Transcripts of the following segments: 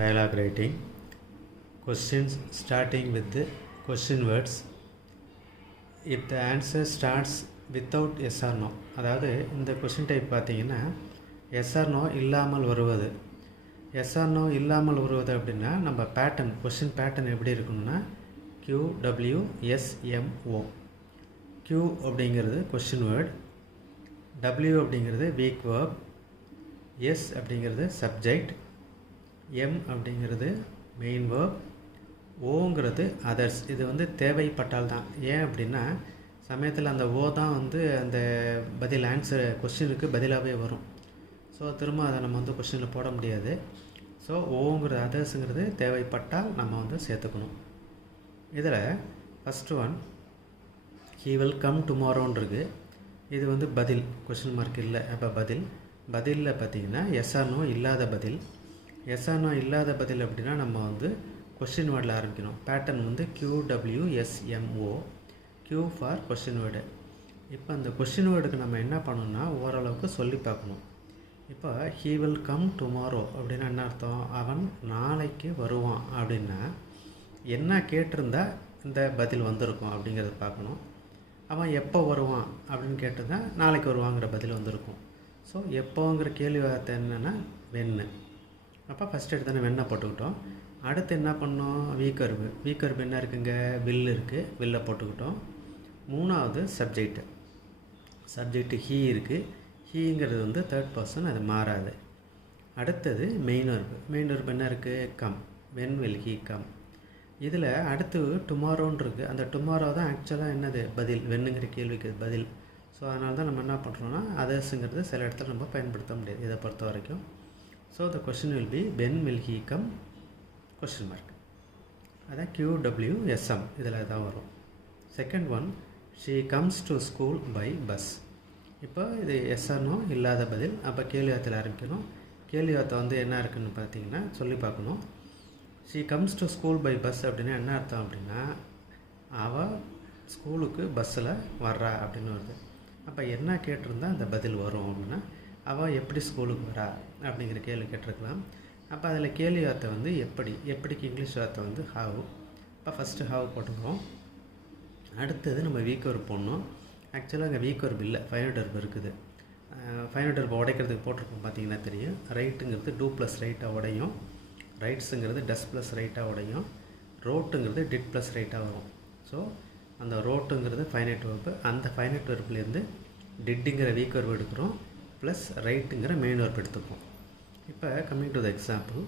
Dialogue writing. Questions starting with the question words. If the answer starts without yes or no, அதாவது இந்த question type பார்த்தீங்கன்னா S R no இல்லாமல் வருவது. S R no இல்லாமல் வருவது அப்படின்னா நம்ம பேட்டர்ன், கொஸ்டின் பேட்டர்ன் எப்படி இருக்குன்னா QWSMO. Q அப்படிங்கிறது கொஸ்டின் வேர்ட், W அப்படிங்கிறது வீக் வேர்ப், S அப்படிங்கிறது சப்ஜெக்ட், M அப்படிங்கிறது மெயின் வேர்ப், ஓங்கிறது அதர்ஸ். இது வந்து தேவைப்பட்டால் தான். ஏன் அப்படின்னா சமயத்தில் அந்த ஓ தான் வந்து அந்த பதில் ஆன்சர் கொஸ்டினுக்கு பதிலாகவே வரும். ஸோ திரும்ப அதை நம்ம வந்து கொஸ்டினில் போட முடியாது. ஸோ ஓங்கிற அதர்ஸுங்கிறது தேவைப்பட்டால் நம்ம வந்து சேர்த்துக்கணும். இதில் first one he will come டுமாரோன்னு இருக்குது. இது வந்து பதில், கொஸ்டின் மார்க் இல்லை. அப்போ பதிலில் பார்த்திங்கன்னா எஸ் ஆர் நோ இல்லாத பதில். எஸ் ஆர் நோ இல்லாத பதில் அப்படின்னா நம்ம வந்து கொஸ்டின் வேர்டில் ஆரம்பிக்கணும். பேட்டர்ன் வந்து QWSMO, Q for question word. இப்போ அந்த கொஸ்டின் வேர்டுக்கு நம்ம என்ன பண்ணணும்னா ஓரளவுக்கு சொல்லி பார்க்கணும். இப்போ ஹீ வில் கம் டுமாரோ அப்படின்னா என்ன அர்த்தம்? அவன் நாளைக்கு வருவான் அப்படின்னா என்ன கேட்டிருந்தா இந்த பதில் வந்திருக்கும் அப்படிங்கிறத பார்க்கணும். அவன் எப்போ வருவான் அப்படின்னு கேட்டிருந்தா நாளைக்கு வருவாங்கிற பதில் வந்திருக்கும். ஸோ எப்போங்கிற கேள்வி வார்த்தை என்னென்னா வென்னு. அப்போ ஃபஸ்ட் எடுத்தானே வெண்ணை போட்டுக்கிட்டோம். அடுத்து என்ன பண்ணோம்? வீக்கர்பு என்ன இருக்குங்க? வில் இருக்குது, வில்லை போட்டுக்கிட்டோம். மூணாவது சப்ஜெக்ட் ஹீ இருக்குது. ஹீங்கிறது வந்து தேர்ட் பர்சன், அது மாறாது. அடுத்தது மெயின் வெர்பு என்ன இருக்குது? Come. When will he come. இதில் அடுத்து டுமாரோன்னு இருக்குது. அந்த டுமாரோ தான் ஆக்சுவலாக என்னது? பதில், வென்னுங்கிற கேள்விக்கு பதில். ஸோ அதனால தான் நம்ம என்ன பண்ணுறோன்னா அதர்ஸுங்கிறது சில இடத்துல நம்ம பயன்படுத்த முடியாது இதை பொறுத்த வரைக்கும். So the question will be when will he come question mark. அதான் QWSM இதில் தான் வரும். Second one she comes to school by bus. இப்போ இது எஸ் ஆர் நோ இல்லாத பதில். அப்போ கேள்வி வார்த்தையில் ஆரம்பிக்கணும். கேள்வி வார்த்தை வந்து என்ன இருக்குதுன்னு பார்த்தீங்கன்னா சொல்லி பார்க்கணும். She comes to school by bus அப்படின்னா என்ன அர்த்தம் அப்படின்னா அவள் ஸ்கூலுக்கு பஸ்ஸில் வர்றா அப்படின்னு வருது. அப்போ என்ன கேட்டிருந்தா அந்த பதில் வரும் அப்படின்னா அவள் எப்படி ஸ்கூலுக்கு வரா அப்படிங்கிற கேள்வி கேட்டிருக்கலாம். அப்போ அதில் கேள்வி வார்த்தை வந்து எப்படிக்கு இங்கிலீஷ் வார்த்தை வந்து ஹாவ். இப்போ ஃபஸ்ட்டு ஹாவ் போட்டுக்கிறோம். அடுத்தது நம்ம வீக் வெர்ப் போடணும். ஆக்சுவலாக அங்கே வீக் வெர்ப் இல்லை, ஃபைனட் வெர்ப் இருக்குது. ஃபைனட் வெர்ப் உடைக்கிறதுக்கு போட்டிருக்கோம் பார்த்தீங்கன்னா தெரியும். ரைட்டுங்கிறது டூ ப்ளஸ் ரைட்டாக உடையும், ரைட்ஸுங்கிறது டஸ் ப்ளஸ் ரைட்டாக உடையும், ரோட்டுங்கிறது டிட் ப்ளஸ் ரைட்டாக வரும். ஸோ அந்த ரோட்டுங்கிறது ஃபைனட் வெர்பு. அந்த ஃபைனட் வெர்ப்லேருந்து டிட்டுங்கிற வீக் வெர்ப் எடுக்கிறோம், ப்ளஸ் ரைட்டுங்கிற மெயின் வெர்ப் எடுத்துப்போம். இப்போ coming to the example,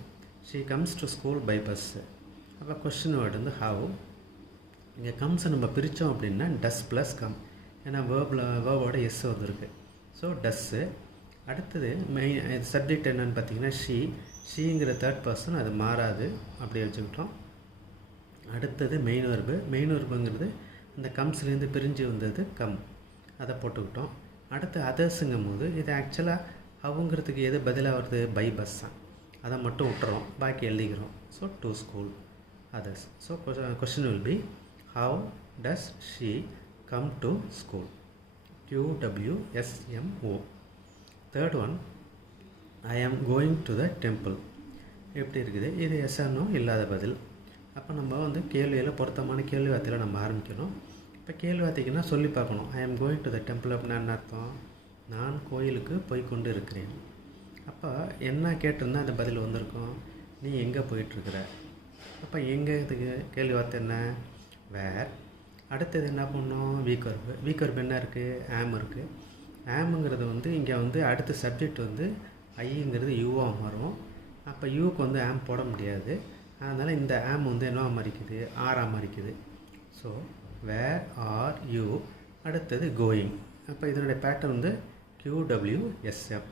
she comes to school by bus. அப்போ கொஸ்டின் வேர்டு வந்து ஹவ். இங்கே கம்ஸை நம்ம பிரித்தோம் அப்படின்னா டஸ் ப்ளஸ் கம். ஏன்னா வேர்போட எஸ் வந்துருக்கு. ஸோ டஸ்ஸு. அடுத்தது மெயின் சப்ஜெக்ட் என்னென்னு பார்த்தீங்கன்னா ஷீங்கிற தேர்ட் பர்சன், அது மாறாது, அப்படி வச்சுக்கிட்டோம். அடுத்தது மெயின் வெர்புங்கிறது அந்த கம்ஸ்லேருந்து பிரிஞ்சு வந்தது கம், அதை போட்டுக்கிட்டோம். அடுத்து அதர்ஸுங்கும் போது இது ஆக்சுவலாக ஹவுங்கிறதுக்கு எது பதிலாக வருது? பை பஸ் தான். அதை மட்டும் விட்டுறோம், பாக்கி எழுதிக்கிறோம். So to school others. So question will be how does she come to school, QWSMO. Third one I am going to the temple. எப்படி இருக்குது? இது எஸ் ஆர் நோ இல்லாத பதில். அப்போ நம்ம வந்து கேள்வியில் பொருத்தமான கேள்வி வார்த்தையில் நம்ம ஆரம்பிக்கணும். இப்போ கேள்வி வார்த்தைக்குன்னா சொல்லி பார்க்கணும். ஐ am going to the temple அப்படின்னா என்ன அர்த்தம்? நான் கோயிலுக்கு போய்கொண்டு இருக்கிறேன். அப்போ என்ன கேட்டிருந்தா அந்த பதில் வந்திருக்கும்? நீ எங்கே போயிட்டுருக்குற. அப்போ எங்கே இதுக்கு கேள்வி வார்த்தை என்ன? வேர். அடுத்தது என்ன பண்ணோம்? வீக் வெர்ப் என்ன இருக்குது? ஆம் இருக்குது. ஆமுங்கிறது வந்து இங்கே வந்து அடுத்த சப்ஜெக்ட் வந்து ஐங்கிறது யூவாக மாறும். அப்போ யூக்கு வந்து ஆம் போட முடியாது. அதனால் இந்த ஆம் வந்து என்னவாக மாறிக்குது? ஆறாக மாறிக்குது. So where are you. அடுத்தது கோயிங். அப்போ இதனுடைய பேட்டர்ன் வந்து QWSM.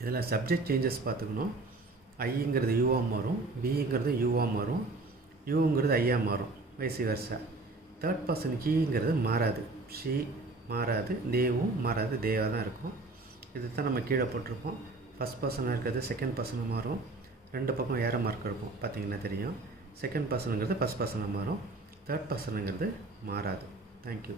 இதில் சப்ஜெக்ட் சேஞ்சஸ் பார்த்துக்கணும். ஐங்கிறது யூவாக மாறும், பிங்கிறது யூவாக மாறும், யூங்கிறது ஐயா மாறும், வைசி வர்சா. தேர்ட் பர்சன் ஹீங்கிறது மாறாது, ஷீ மாறாது, தேவும் மாறாது, தேவாக தான் இருக்கும். இது தான் நம்ம கீழே போட்டிருப்போம். ஃபஸ்ட் பர்சனாக இருக்கிறது செகண்ட் பர்சனாக மாறும். ரெண்டு பக்கம் ஏற மார்க் இருக்கும் பார்த்தீங்கன்னா தெரியும். செகண்ட் பர்சனுங்கிறது ஃபஸ்ட் பர்சனாக மாறும், தேர்ட் பர்சனுங்கிறது மாறாது. தேங்க்யூ.